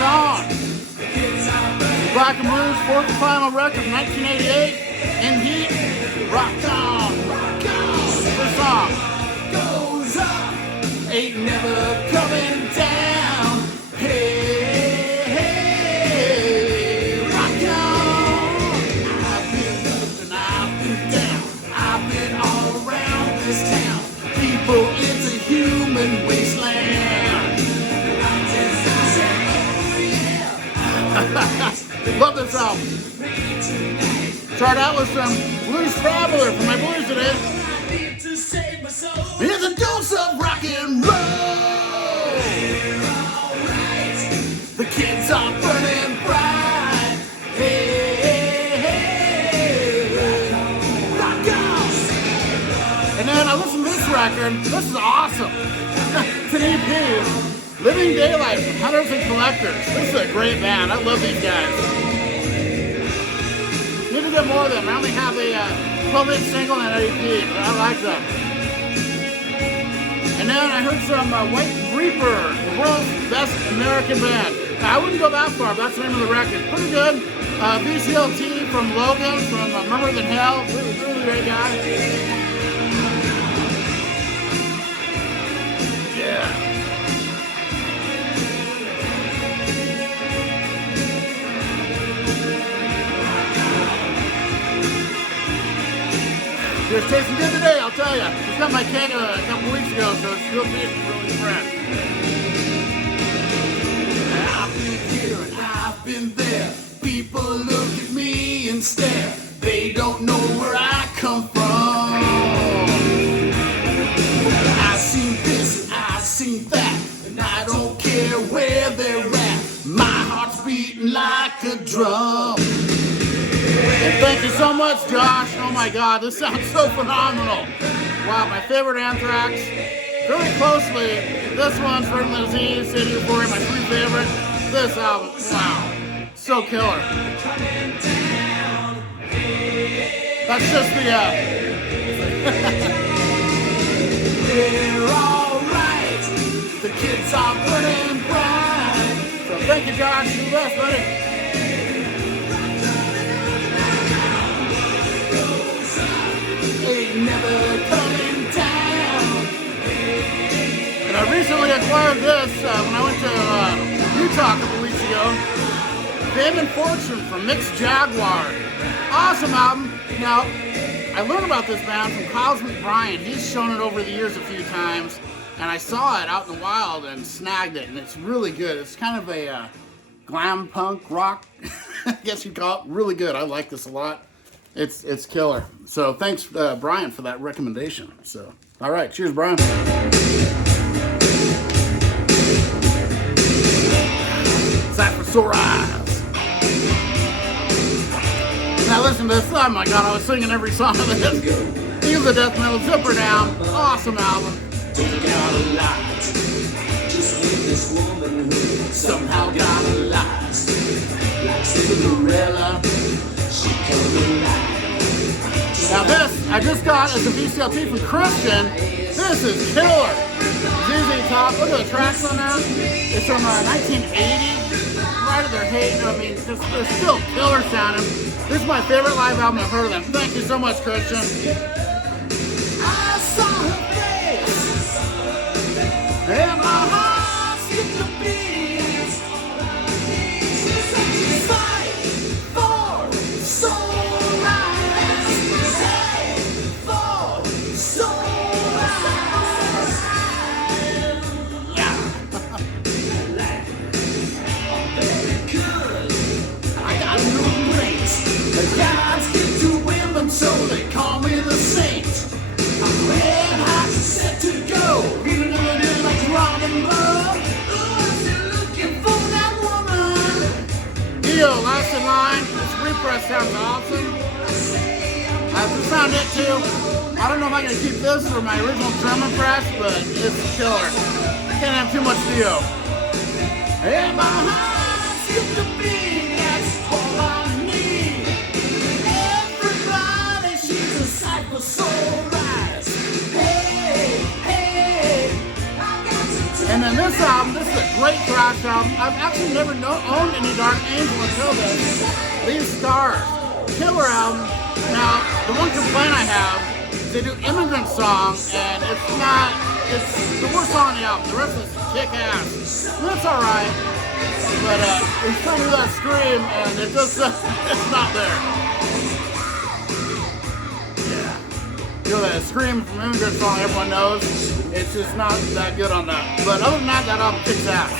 Rock On. Black and Blues, fourth and final record, 1988. In Heat, Rock On. This song goes up, ain't never coming down. Hey, hey, rock on. I've been up and I've been down. I've been all around this town. People, it's a human wasteland. Love this album. Start out with some Blues Traveler for my blues today. Here's a dose of rock and roll. The kids are burning bright. Hey, hey, hey, rock on. And then I listened to this record. This is awesome. It's an EP. Living Daylight from Hunters and Collectors. This is a great band. I love these guys. Need to get more of them. I only have a 12-inch single and an EP, but I like them. And then I heard some White Reaper, the world's best American band. Now, I wouldn't go that far, but that's the name of the record. Pretty good. VCLT from Logan, from Murmur Than Hell. Really great guy. Yeah. It's tasting good today, I'll tell you. Just got my keg a couple weeks ago, so it's still tasting really fresh. I've been here and I've been there. People look at me and stare. They don't know where I come from. I've seen this and I've seen that, and I don't care where they're at. My heart's beating like a drum. And thank you so much, Josh. Oh my God, this sounds so phenomenal. Wow, my favorite Anthrax. Very closely, this one's From the Z, City Euphoria, my three favorite. This album, wow, so killer. That's just the, We're alright, the kids are burning bright. So thank you, Josh. You the best, buddy. Ain't never coming down. And I recently acquired this when I went to Utah a couple weeks ago. Fame and Fortune from Mixed Jaguar. Awesome album. Now, I learned about this band from Cosmic Brian. He's shown it over the years a few times, and I saw it out in the wild and snagged it, and it's really good. It's kind of a glam punk rock, I guess you'd call it. Really good. I like this a lot. It's killer. So thanks, Brian, for that recommendation. So, all right, cheers, Brian. Cyphersaurus. Now listen to this. Oh my God, I was singing every song of this. He's a death metal Zipper Down. Awesome album. Take out a lot. Just with this woman who somehow got a lot. Like Cinderella. Now this, I just got as a VCLT from Christian. This is killer. ZZ Top, look at the tracks on that. It's from 1980. Right at their hate. I mean, they're still killer sounding. This is my favorite live album I've heard of them. Thank you so much, Christian. I saw her face, and my heart skipped a beat. Fight for soul. So they call me the saint. I'm red hot, set to go. Even though it is like Robin Love. Oh, I'm still looking for that woman. Dio, last in line. This repress sounds awesome. This sound it too. I don't know if I'm gonna keep this for my original German press, but it's killer. Can't have too much Dio. And my heart skipped a beat. That's all I need. And then this album, this is a Great thrash album. I've actually never owned any Dark Angel until this. These Stars. Killer album. Now, the one complaint I have is they do Immigrant Song, and it's the worst song on the album. The rest is kick ass. And that's alright. But it's trying to do that scream, and it just, it's not there. Yeah. You know that scream from Immigrant Song everyone knows? It's just not that good on that. But other than that album kicks ass.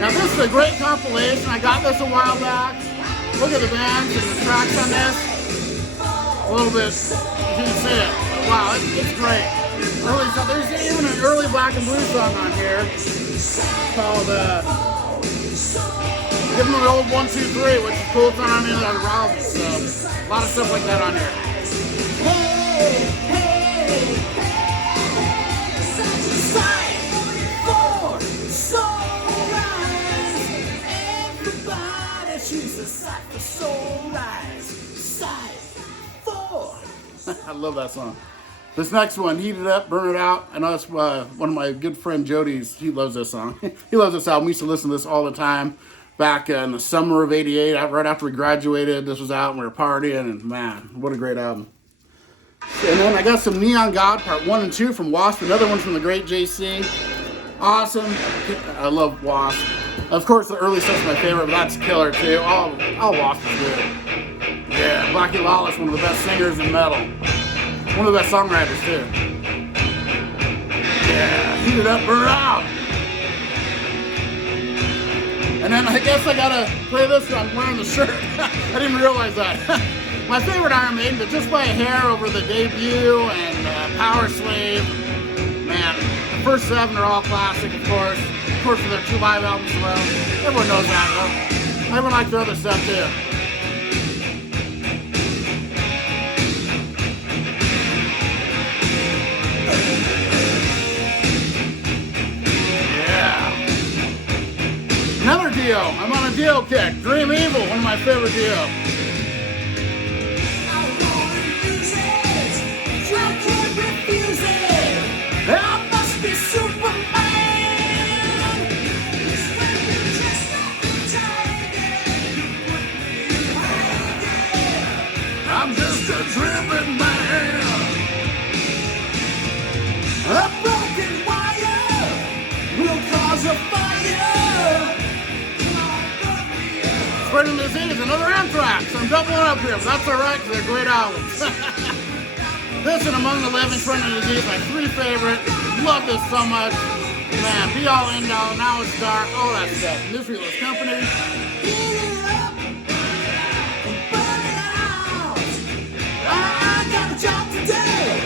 Now this is a great compilation. I got this a while back. Look at the bands and the tracks on this. A little bit, you can see it. Wow, it's great. Early stuff. There's even an early Black and Blue song on here called Give Them the Old 1, 2, 3, which is cool. It's not on any other albums. So a lot of stuff like that on here. I love that song. This next one, Heat It Up, Burn It Out. I know that's one of my good friend Jody's. He loves this song. He loves this album. We used to listen to this all the time back in the summer of '88, right after we graduated. This was out and we were partying, and man, what a great album. And then I got some Neon God Part 1 and 2 from Wasp, another one from the great JC. Awesome. I love Wasp. Of course, the early stuff's my favorite, but that's killer too. All Wasp is good. Yeah, Blackie Lawless, one of the best singers in metal. One of the best songwriters too. Yeah, Heat It Up, Burn It Out. And then I guess I gotta play this one. I'm wearing the shirt. I didn't realize that. My favorite Iron Maiden, but just by a hair over the debut and Power Slave. Man, the first 7 are all classic, of course. Of course, with their 2 live albums as well. Everyone knows that, though. Everyone likes their other stuff too. Another Dio. I'm on a Dio kick. Dream Evil, one of my favorite Dio. I'm just a driven man. A broken wire will cause a fire. Spreading Disease, another Anthrax. I'm doubling up here, but that's alright because they're great albums. This and Among the Living, Spreading Disease, my 3 favorite. Love this so much. Man, Be All End All, Now It's Dark, all that stuff. Miseryless Company. I got a job today.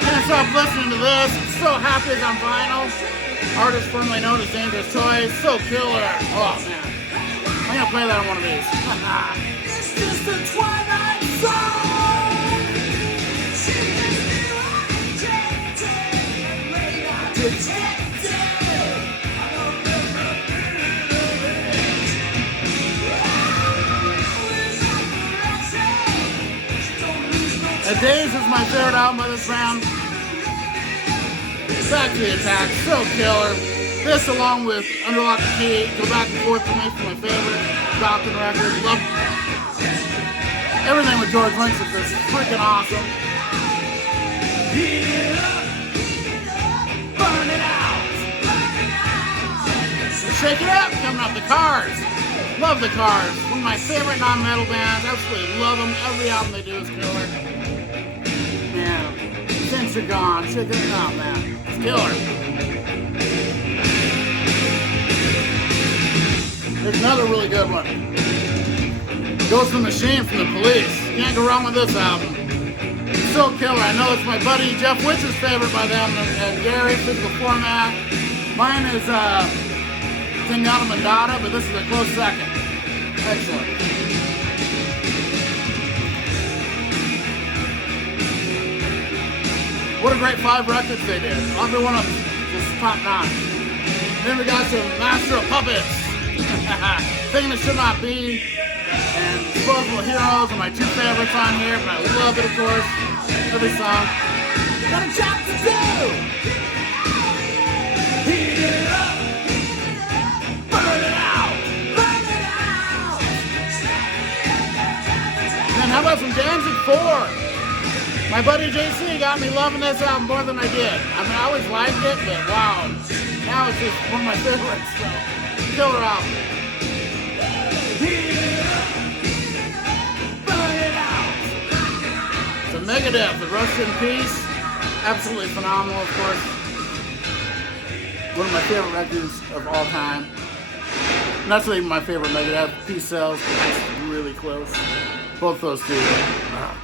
Can't stop listening to this. I'm so happy it's on vinyl. Artist formerly known as Dangerous Toys. So killer. Oh man. I'm gonna play that on one of these. It's just a Twilight song. A Days is my favorite album of this band. Back to the Attack, so killer. This along with Under Lock and Key, go back and forth for me for my favorite Falcon record. Love everything with George Lynch is just freaking awesome. Heat it up, burn it out. Shake It Up, coming up, the Cars. Love the Cars. One of my favorite non-metal bands. Absolutely love them. Every album they do is killer. Man, Since You're Gone, Shake It Up, man. It's killer. There's another really good one. Ghost in the Machine from the Police. Can't go wrong with this album. It's so killer. I know it's my buddy Jeff Witcher's favorite by them and Gary, Physical Format. Mine is Zenyatta Mandata, but this is a close second. Excellent. What a great 5 records they did. Every one of them just top notch. Then we got some Master of Puppets. Thing That Should Not Be. And Disposable Heroes are my 2 favorites on here, but I love it, of course. Every song. Got a job to do! Heat it up! Burn it out! Burn it out! And how about some Danzig 4? My buddy JC got me loving this album more than I did. I mean, I always liked it, but wow. Now it's just one of my favorites, so killer album. Burn it out! So Megadeth, The Rust in Peace. Absolutely phenomenal, of course. One of my favorite records of all time. Not even my favorite Megadeth, Peace Sells, but that's really close. Both those two. Wow.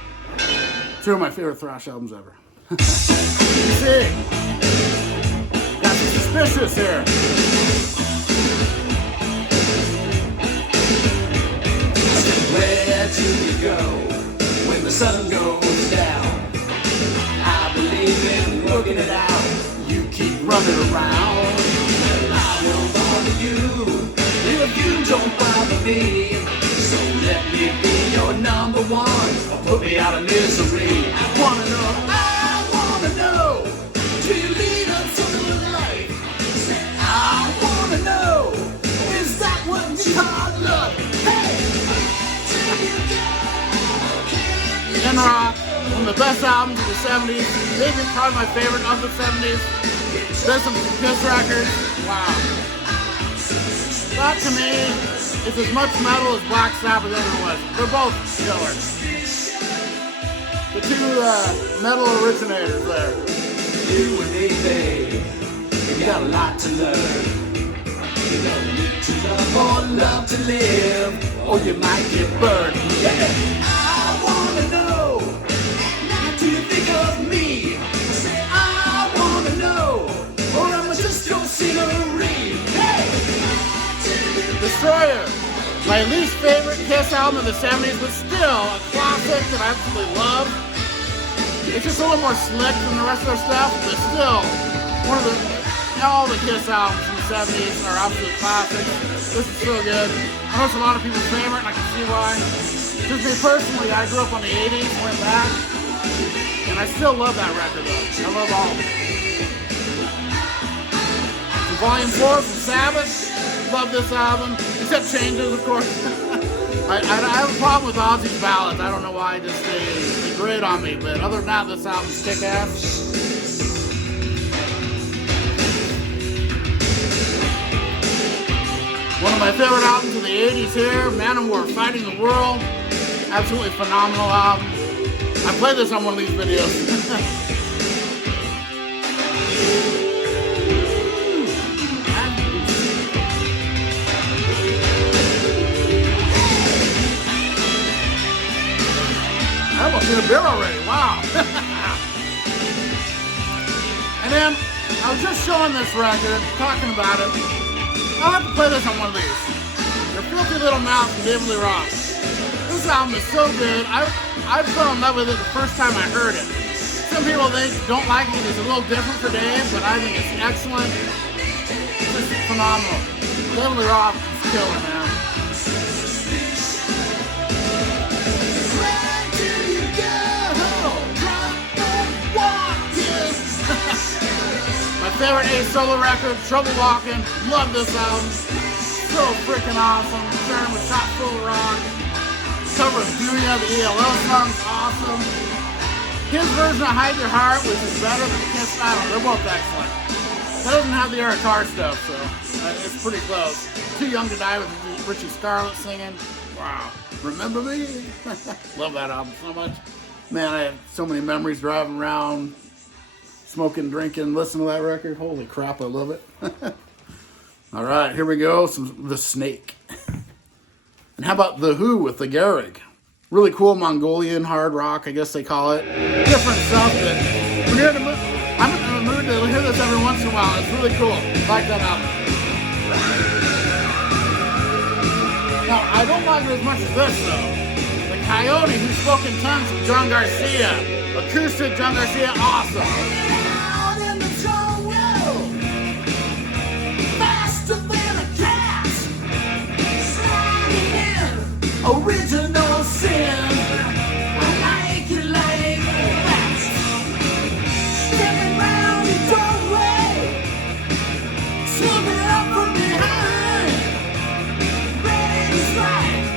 2 of my favorite thrash albums ever. You see, got some Suspicious here. Where do you go when the sun goes down? I believe in working it out. You keep running around. I won't bother you if you don't bother me. So let me be your number 1. Put me out of misery. I wanna know, do you lead a sort of life? I wanna know, is that what you call love? Hey! In Rock, one of the best albums of the 70s, maybe probably my favorite of the 70s. There's some Kiss records. Wow. That to me is as much metal as Black Sabbath ever was. They're both killer. The 2 metal originators there. You and me, babe, you got a lot to learn. You don't need to love or love to live, or you might get burned. Yeah. I wanna know, do you think of me? I wanna know, or am I just your scenery? Hey! Destroyer, my least favorite Kiss album of the 70s, but still a classic that I absolutely love. It's just a little more slick than the rest of their stuff, but still, one of all the Kiss albums from the 70s are absolute classics. This is so good. I know it's a lot of people's favorite, and I can see why. Just me personally, I grew up on the 80s, went back, and I still love that record though. I love all of it. Volume 4 from Sabbath, love this album, except changes, of course. I have a problem with Ozzy's ballads. I don't know why, just they grate on me, but other than that, this album's kick-ass. One of my favorite albums of the 80s here, Manowar, Fighting the World. Absolutely phenomenal album. I played this on one of these videos. I almost hit a beer already, wow. And then, I was just showing this record, talking about it. I'll have to play this on one of these. Your Filthy Little Mouth from David Lee Roth. This album is so good. I fell in love with it the first time I heard it. Some people don't like it. It's a little different for Dave, but I think it's excellent. It's just phenomenal. David Lee Roth is killer, man. My favorite Ace solo record, Trouble Walking. Love this album. So freaking awesome. Sharon with Shot Full of Rock. Cover of Julia, the ELO song's awesome. His version of Hide Your Heart, which is better than Kiss. I don't know, they're both excellent. That doesn't have the Eric Carr stuff, so it's pretty close. Too Young to Die with Richie Scarlett singing. Wow. Remember Me? Love that album so much. Man, I have so many memories driving around, smoking, drinking, listening to that record. Holy crap, I love it. All right, here we go. The Snake. And how about The Who with the Gehrig? Really cool Mongolian hard rock, I guess they call it. Different stuff that I'm in the mood to hear this every once in a while. It's really cool. Like that album. Now, I don't like it as much as this, though. The Coyote, who spoke in tongues with John Garcia. Acoustic John Garcia, awesome. Out in the jungle, faster than a cat, sliding in original sin. I like it like that. Stepping round the doorway, slipping up from behind, ready to strike.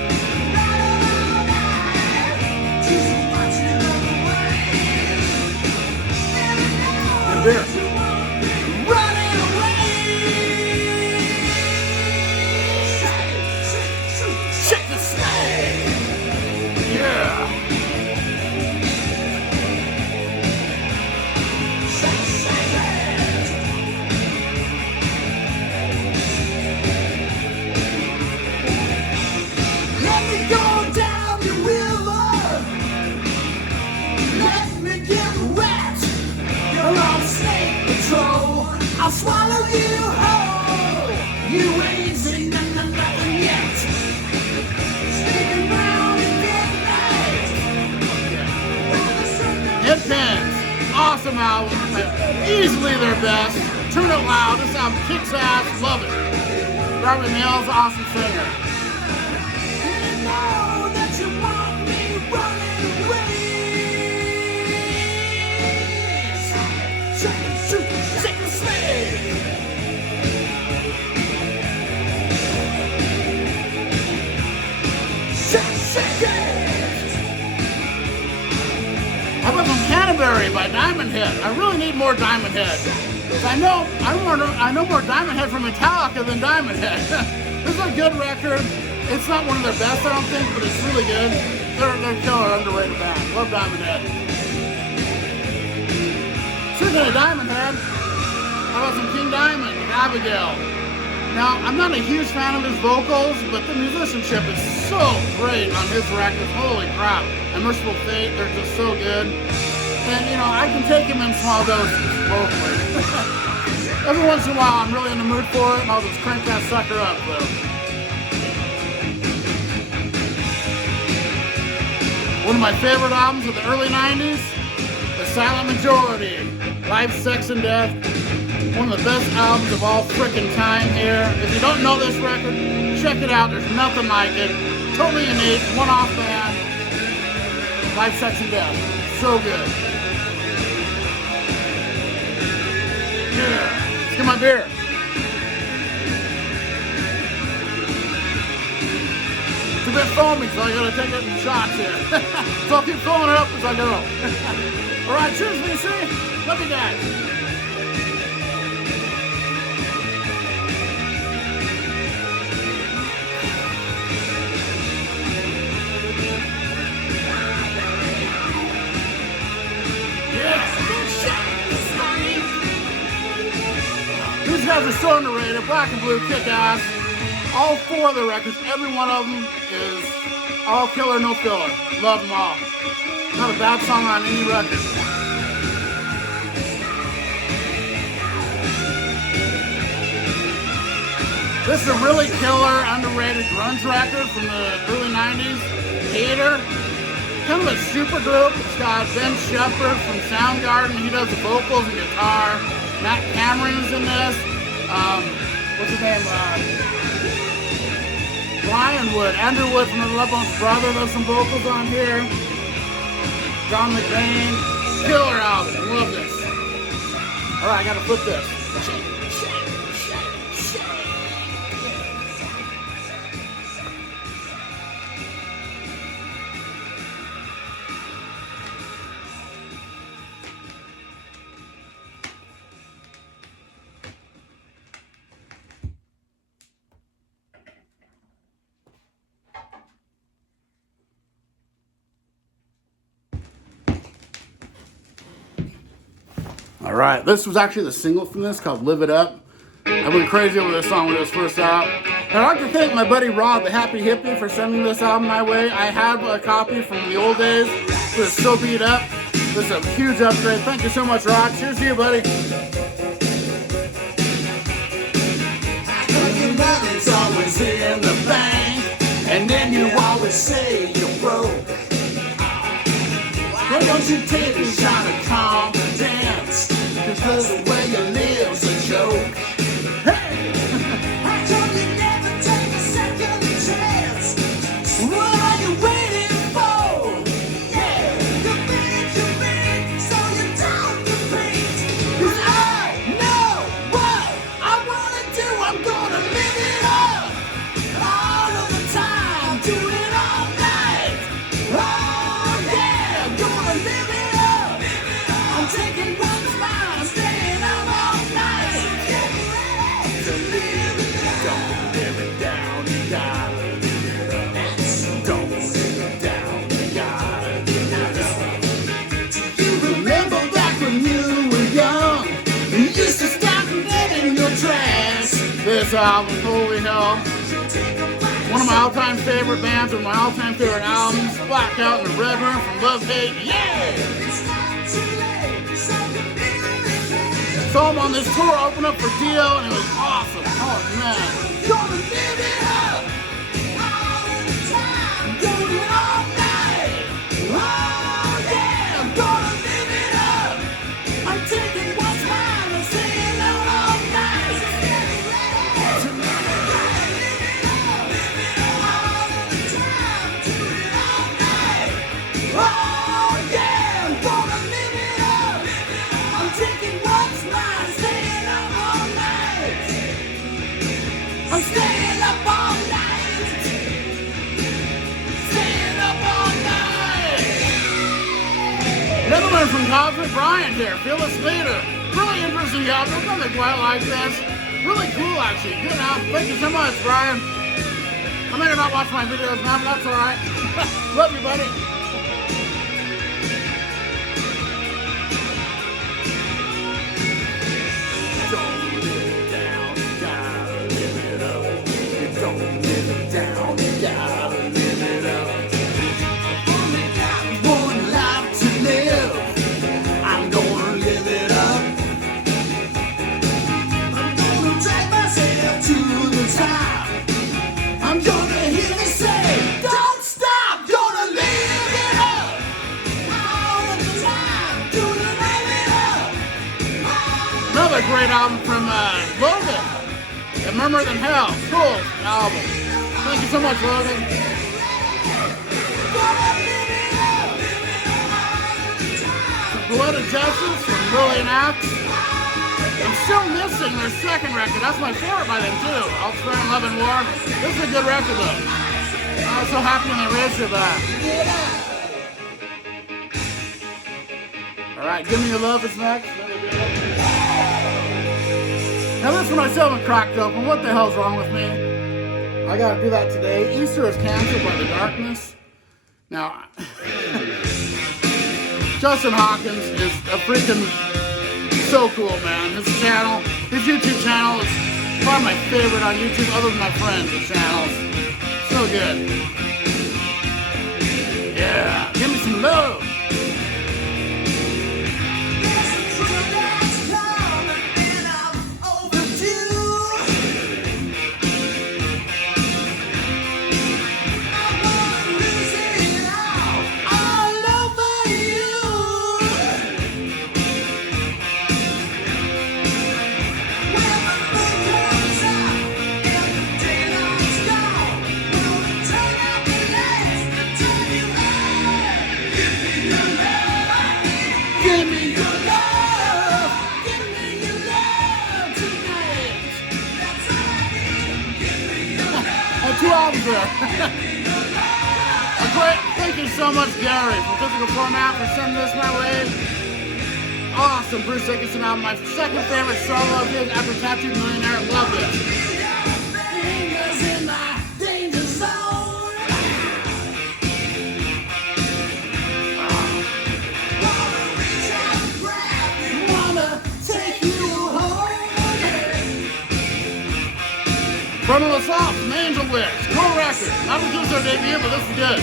Right all night, just watching the rain. And There. running away. Shake the snake. Yeah. Let me go down the river. Let me get wet. You're on snake patrol. I'll swallow you whole. You ain't seen nothing yet. Sneaking round in midnight. Hit Pins, awesome album, easily their best. Turn It Loud, this album kicks ass, love it. Darby Mills, awesome singer. You know that you want me running away. Shake the snake. Shake it. How about from Canterbury by Diamond Head? I really need more Diamond Head. I know more Diamond Head from Metallica than Diamond Head. This is a good record. It's not one of their best, I don't think, but it's really good. They're killer, underrated band. Love Diamond Head. Speaking of Diamond Head, how about some King Diamond, Abigail? Now, I'm not a huge fan of his vocals, but the musicianship is so great on his records. Holy crap. And Merciful Fate, they're just so good. And, you know, I can take him in small doses vocally. Every once in a while, I'm really in the mood for it, and I'll just crank that sucker up, though. One of my favorite albums of the early 90s, The Silent Majority, Life, Sex, and Death. One of the best albums of all frickin' time here. If you don't know this record, check it out. There's nothing like it. Totally unique, one-off band. Life, Sex, and Death. So good. Yeah. Let's get my beer. It's a bit foamy, so I gotta take it in shots here. So I'll keep filling it up as I go. Alright, cheers, VC. Love you guys. These guys are so underrated. Black and Blue kick ass. All four of the records, every one of them is all killer, no filler. Love them all. Not a bad song on any record. This is a really killer, underrated grunge record from the early 90s. Hater. Kind of a super group. It's got Ben Shepherd from Soundgarden. He does the vocals and guitar. Matt Cameron's in this. What's his name? Brian Wood. Andrew Wood from the Love Bones brother does some vocals on here. John McBain. Killer album. Love this. Alright, I gotta flip this. All right, this was actually the single from this called Live It Up. I went crazy over this song when it was first out. And I'd like to thank my buddy Rod, the Happy Hippie, for sending this album my way. I had a copy from the old days, but it's so beat up. This is a huge upgrade. Thank you so much, Rod. Cheers to you, buddy. Money's always in the bank, And then you always say you're broke. Why don't you take a shot of confidence? Because the way you live's a joke. Hey! How come you never take a second chance? What are you waiting for? Yeah, you're big, so you don't compete. 'Cause I know what I wanna do. I'm gonna live it up. All of the time, do it all night. Oh yeah, gonna live it up. I'm taking what's mine, staying up all night. Get ready to live it up. Don't live it down, you gotta live it up. Don't live it down, you gotta live it up. You remember back when you were young, you used to stop and get in your trance. This album, holy hell. One of my all-time favorite bands and my all-time favorite albums, Blackout in the Red Room from Love Hate. Yeah! Saw him on this tour, open up for Dio, and it was awesome. Oh man. Gonna live it up. All the time, doing it all night. Oh yeah, I'm gonna live it up. I'm taking what's mine and staying out all night. Oh yeah, I'm gonna live it up. I'm taking what's mine, staying up all night. I'm staying up all night. Staying up all night. Another one from Cosmic Brian here, Fearless Leader. Really interesting album, nothing quite like this. Really cool actually, good album. Thank you so much, Brian. I may not watch my videos now, but that's alright. Love you, buddy. Don't live it down, you gotta live it up. You don't live it down, you gotta live it up. Only got one life to live. I'm gonna live it up. I'm gonna drag myself to the top. I'm gonna hear me say, don't stop, gonna live it up. All of the time, gonna live it up. Another great album from Logan. The Murmur Than Hell. Cool album. Thank you so much, Logan. Poetic Justice from Brilliant Acts. I'm still missing their second record. That's my favorite by them too. I'll Swear in Love and War. This is a good record though. I was so happy when they released it back. Alright, Give Me Your Love is next. Now this one I still haven't cracked open. What the hell's wrong with me? I gotta do that today. Easter is canceled by the darkness. Now, Justin Hawkins is a freaking so cool, man. His channel, his YouTube channel is probably my favorite on YouTube other than my friends' channels. So good. Yeah, give me some love. Two albums there. Great. Thank you so much, Gary, from Physical Format for sending this my way. Awesome. Bruce Dickinson album, my second favorite solo of his after Tattooed Millionaire. Love it. Fingers in my danger zone. Wanna reach out and grab you. Wanna take you home. From the South, from Angel Wicks, cool record. Not a good their debut, but this is good.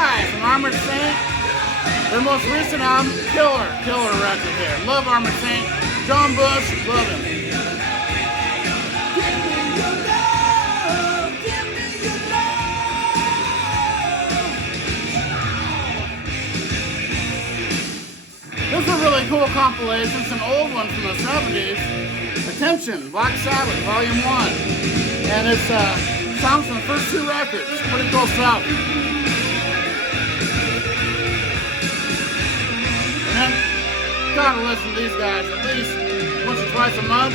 Sky from Armored Saint. Their most recent album, killer record there. Love Armored Saint. John Bush, love him. This is a really cool compilation, some old ones from the 70s. Attention, Black Sabbath, Volume 1. And it's songs from the first 2 records. Pretty cool stuff. And then, gotta listen to these guys at least once or twice a month.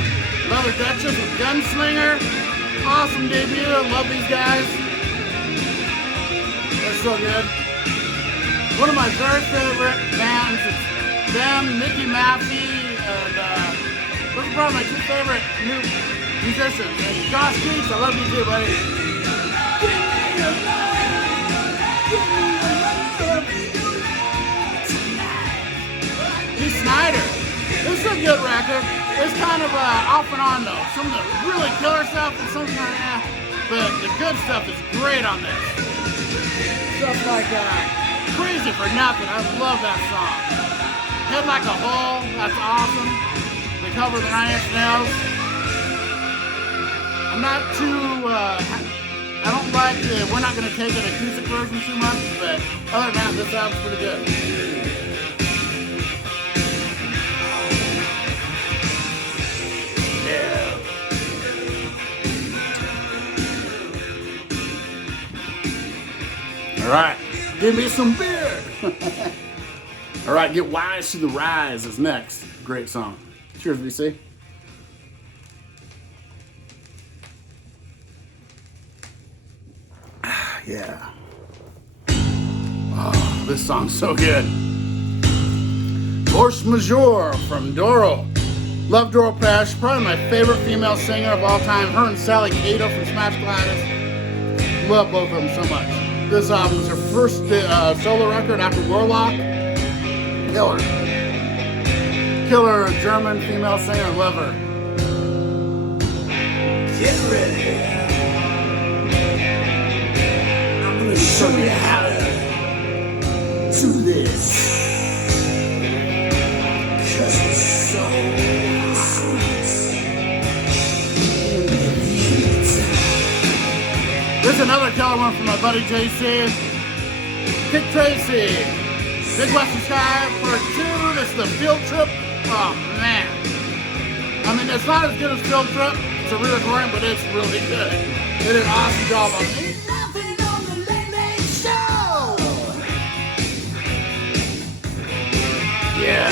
Leather Duchess with Gunslinger. Awesome debut, love these guys. They're so good. One of my very favorite bands is them, Mickey Maffey, and those are probably my 2 favorite new musicians. And Josh Keats, I love you too, buddy. Give me your love tonight. Dee Snider. This is a good record. It's kind of off and on though. Some of the really killer stuff and some kind of but the good stuff is great on this. Stuff like Crazy for Nothing. I love that song. Head Like a Hole, that's awesome. They cover the 9 Inch Nails. I'm not too, I don't like We're Not Gonna Take It acoustic version too much, but other than that, this album's pretty good. Yeah. All right, give me some beer. All right, Get Wise to the Rise is next. Great song. Cheers, VC. Yeah. Oh, this song's so good. Force Majeure from Doro. Love Doro Pesch, probably my favorite female singer of all time. Her and Sally Cato from Smash Gladys. Love both of them so much. This album is her first solo record after Warlock. Killer German female singer, love her. Get ready. I'm gonna show you how to do this. 'Cause it's so sweet. There's another killer one from my buddy JC. Dick Tracy. Big Western Sky for 2. This is the Field Trip. Oh man. I mean, it's not as good as Field Trip. It's a re-recording, but it's really good. They did an awesome job on it. Nothing on the Late Late Show. Yeah.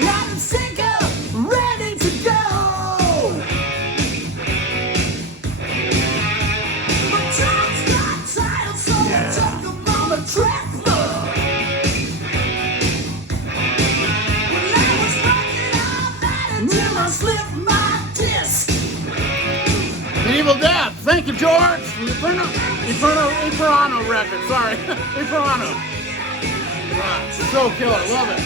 Got a sinker ready to go. My time's got tired, so I took them on a trip. Slip my disc. Medieval Death. Thank you, George. Inferno record. Sorry. Inferno. So killer. Love it.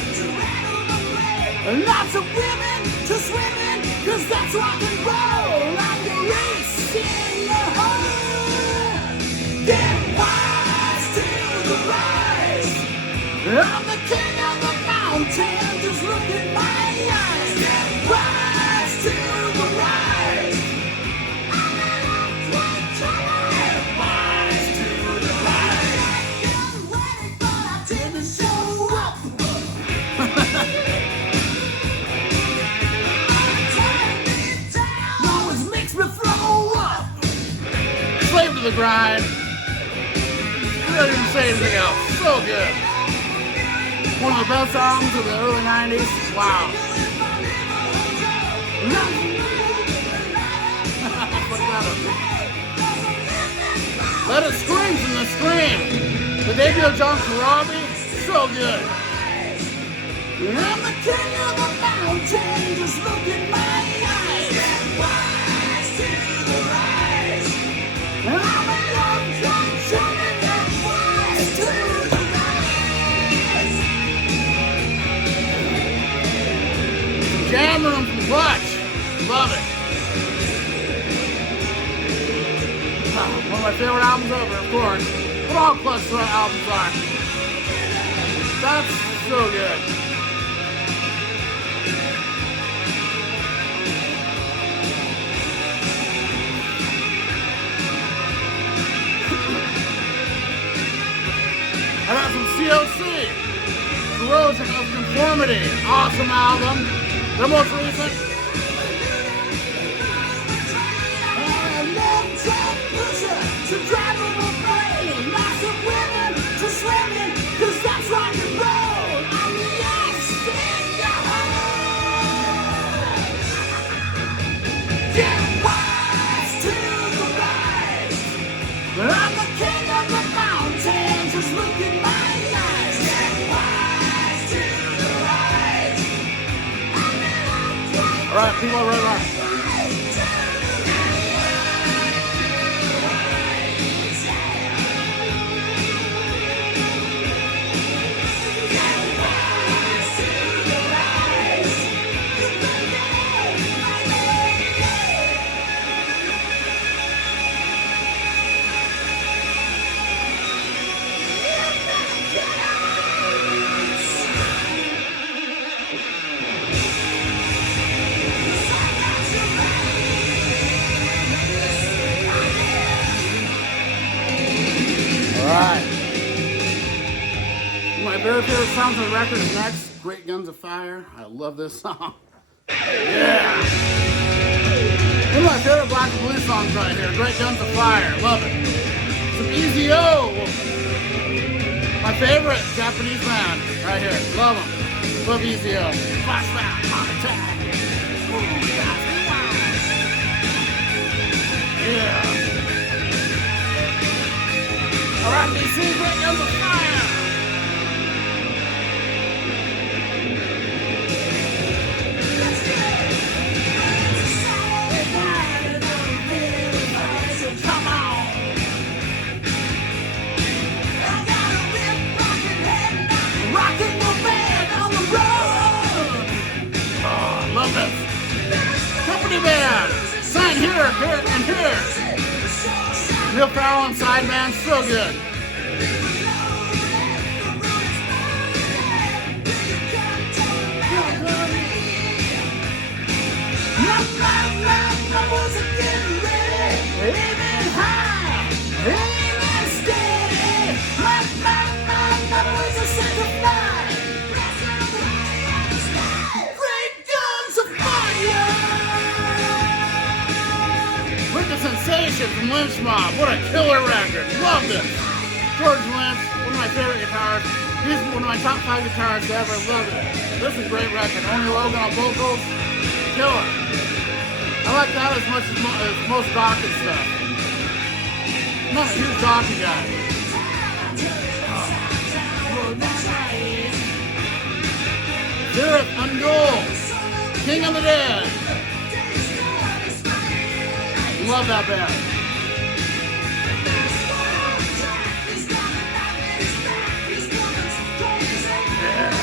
Lots of women just women, 'cause that's rock and roll. I'm the race in the hole. Get wise to the rise. I'm the king of the mountain. Just look in my eyes. Get wise to the rise. I'm get wise to the rise. I'm ready, but I didn't show up. Always makes me throw up. Slave to the Grind. I didn't even say anything else. So good. One of the best songs of the early 90s. Wow. Let It Scream from The Scream. The debut of John Corabi. So good. I'm the king of the mountain. Just look in my eyes. Wise to the rise. I'm a young Johnson and get wise to the rise. Jam Room from Clutch. Love it. One of my favorite albums ever, of course. What all Clutch Sweat albums are. That's so good. I got some COC, Corrosion of Conformity, awesome album. Their most recent. To drivable brain, lots of women to swimming, cause that's rock and roll. I'm the ice in your heart. Get wise to the rise. I'm the king of the mountain, just look in my eyes. Get wise to the rise. Alright, people, right. Alright. My very favorite song on the record is next, Great Guns of Fire. I love this song. Yeah! One of my favorite Black and Blue songs right here, Great Guns of Fire. Love it. Some Easy O. My favorite Japanese band right here. Love them. Love Easy O. Flashback, Heart Attack. Ooh, that's wild. Yeah. Alright, DC, Great Guns of Fire! Come on! I got a big rockin' head now. Rockin' the band on the road! Oh, I love this. Company band! Sign here, and here! Neil Farrell and Sideman, so good. Sensation from Lynch Mob. What a killer record. Love this. George Lynch, one of my favorite guitarists. He's one of my top 5 guitarists ever. Love it. This is a great record. Only Logan on vocals. Killer. I like that as much as most Dawkins stuff. I'm not a huge Dawkins guy. Derek Undul. King of the Dead. Love that band. Yeah.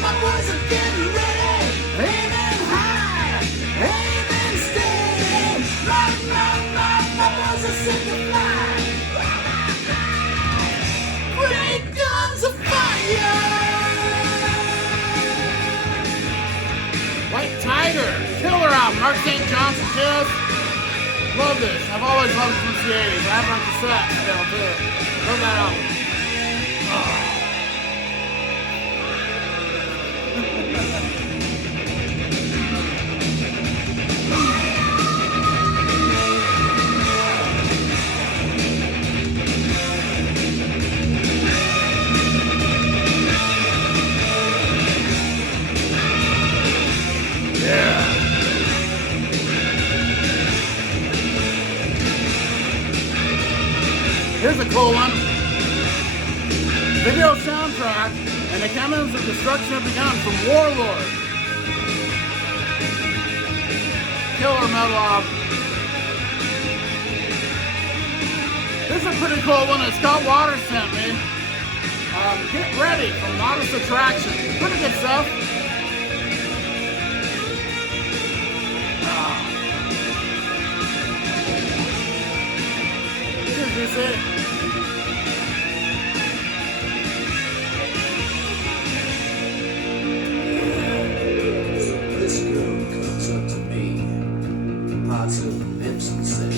My boys are getting ready, aiming high, aiming steady. My boys are sick of flying. Great Guns of Fire! White Tiger, killer album, Mark St. Johnson Kiss. Love this. I've always loved it since the 80s. I have it on cassette still too. Love that album. Oh. Here's a cool one. Video soundtrack and the cannons of destruction have begun from Warlord. Killer metal album. This is a pretty cool one that Scott Waters sent me. Get Ready from Modest Attraction. Pretty good stuff. This is it. This girl comes up to me, parts of lips and says,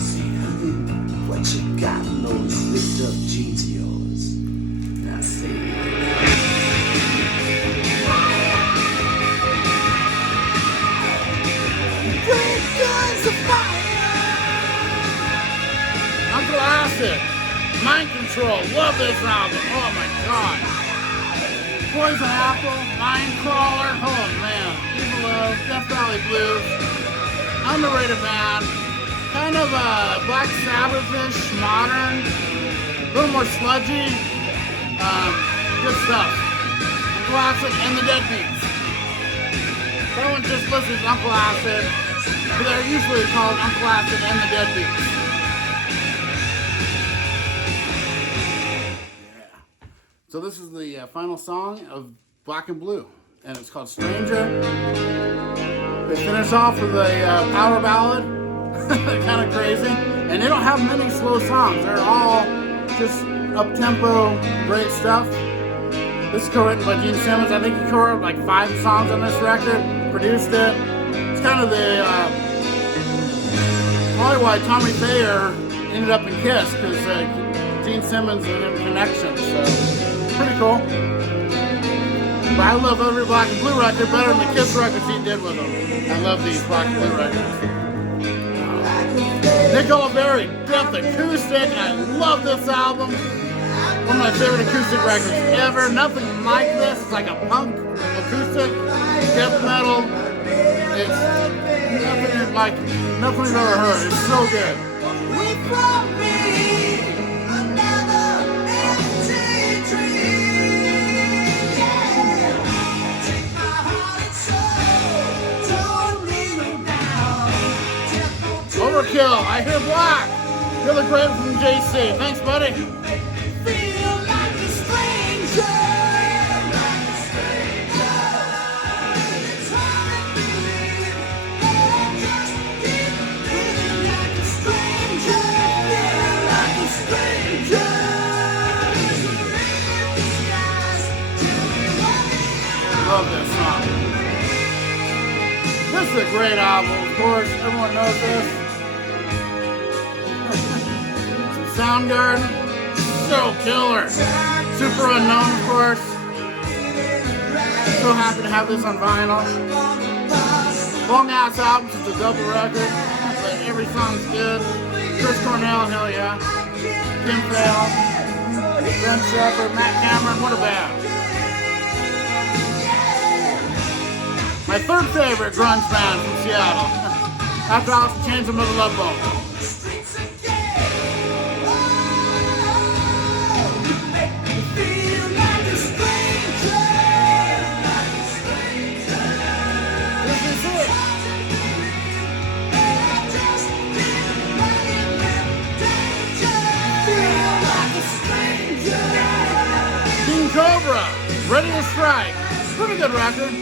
"See, honey, what you got in those lift up jeans of yours?" And I say, "Great guns of fire." Uncle Acid, Mind Control, love this album. Oh my god. Poison Apple, Mind Crawler, oh man. Evil Love, Death Valley Blues, underrated band. Kind of Black Sabbath-ish, modern, a little more sludgy. Good stuff. Uncle Acid and the Deadbeats. Someone just listens to Uncle Acid, but they're usually called Uncle Acid and the Deadbeats. So this is the final song of Black and Blue, and it's called Stranger. They finish off with a power ballad, kind of crazy, and they don't have many slow songs. They're all just up-tempo, great stuff. This is co-written by Gene Simmons. I think he co-wrote like 5 songs on this record, produced it. It's kind of the, probably why Tommy Thayer ended up in Kiss, because Gene Simmons and him connection, so pretty cool. But I love every Black and Blue record better than the Kiss records he did with them. I love these Black and Blue records. Nick Oliveri, Death Acoustic. I love this album. One of my favorite acoustic records ever. Nothing like this. It's like a punk acoustic, death metal. It's nothing like nothing I've ever heard. It's so good. Overkill, I hear black. You're the great from JC. Thanks, buddy. Feel like a stranger, like a stranger. It's hard to believe that I just keep feeling like a stranger, feeling like a stranger. There's a ring in the skies, tell me what it is. Love this song. This is a great album, of course. Everyone knows this. Soundgarden, so killer. Super Unknown, of course. So happy to have this on vinyl. Long ass album, it's a double record, but every song's good. Chris Cornell, hell yeah. Kim Thayil, Ben Shepherd, Matt Cameron, what a band. My third favorite grunge band from Seattle. After Alice in Chains and Mother Love Bone. Cobra, Ready to Strike. Pretty good record.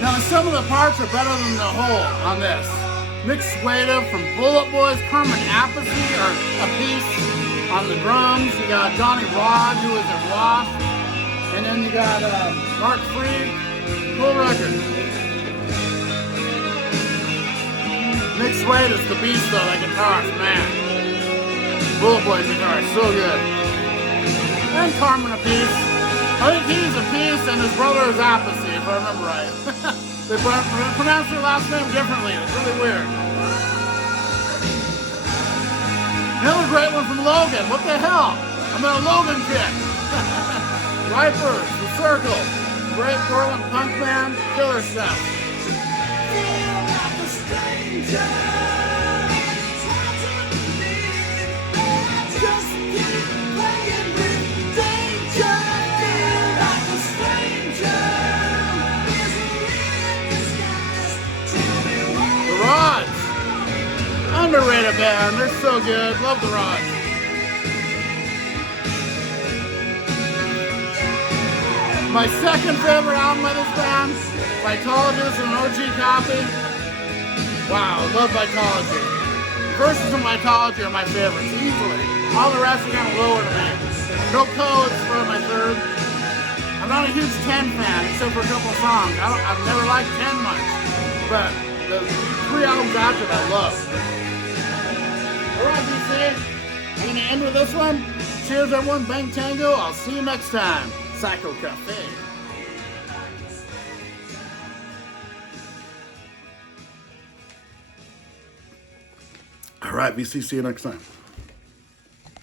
Now, some of the parts are better than the whole on this. Nick Sueda from Bullet Boys, Carmen Appice are a piece on the drums. You got Johnny Rod, who is at Wasp. And then you got Mark Freed. Cool record. Nick Sueda's the beast, though, that guitarist, man. Bullet Boys guitar, so good. And Carmen Appice. I think he's Appice and his brother is Appice, if I remember right. They pronounce their last name differently. It's really weird. Another great one from Logan. What the hell? I'm a Logan kick. Ripers, The Circle. Great Portland punk band. Killer stuff. Feel like a stranger. It's hard to believe that I just keep playing with danger. Feel like a stranger. There's a ring in the skies. Tell me what. The Rods. Underrated band. They're so good. Love the Rods. My second favorite album by this band, Vitologist and an OG copy. Wow, I love Vitology. Versus and Vitology are my favorites, easily. All the rest are kind of lower to me. No Codes for my third. I'm not a huge 10 fan, except for a couple of songs. I've never liked 10 much, but the 3 albums after that I love. Alright, BC, I'm going to end with this one. Cheers, everyone. Bang Tango. I'll see you next time. Psycho Cafe. All right, VC, see you next time.